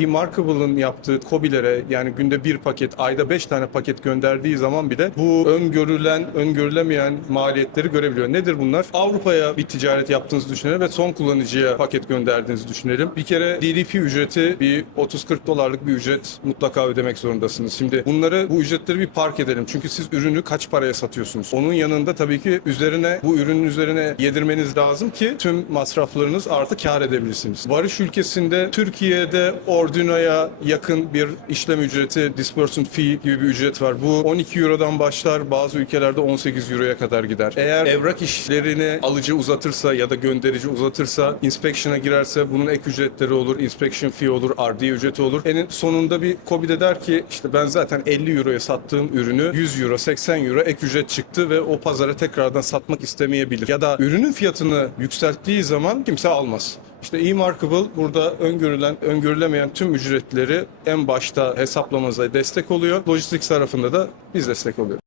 Remarkable'ın yaptığı COBİ'lere yani günde bir paket, ayda beş tane paket gönderdiği zaman bile bu öngörülen, öngörülemeyen maliyetleri görebiliyor. Nedir bunlar? Avrupa'ya bir ticaret yaptığınızı düşünelim ve son kullanıcıya paket gönderdiğinizi düşünelim. Bir kere DDP ücreti bir 30-40 dolarlık bir ücret mutlaka ödemek zorundasınız. Şimdi bunları, bu ücretleri bir park edelim. Çünkü siz ürünü kaç paraya satıyorsunuz? Onun yanında tabii ki üzerine, bu ürünün üzerine yedirmeniz lazım ki tüm masraflarınız artı kar edebilirsiniz. Varış ülkesinde Türkiye'de Ordino'ya yakın bir işlem ücreti, disbursement fee gibi bir ücret var. Bu 12 Euro'dan başlar, bazı ülkelerde 18 Euro'ya kadar gider. Eğer evrak işlerini alıcı uzatırsa ya da gönderici uzatırsa, inspection'a girerse bunun ek ücretleri olur, inspection fee olur, RD ücreti olur. En sonunda bir COBİ'de der ki işte ben zaten 50 Euro'ya sattığım ürünü 100 Euro, 80 Euro ek ücret çıktı ve o pazara tekrardan satmak istemeyebilir. Ya da ürünün fiyatını yükselttiği zaman kimse almaz. İşte e-Markable burada öngörülen, öngörülemeyen tüm ücretleri en başta hesaplamanıza destek oluyor. Lojistik tarafında da biz destek oluyoruz.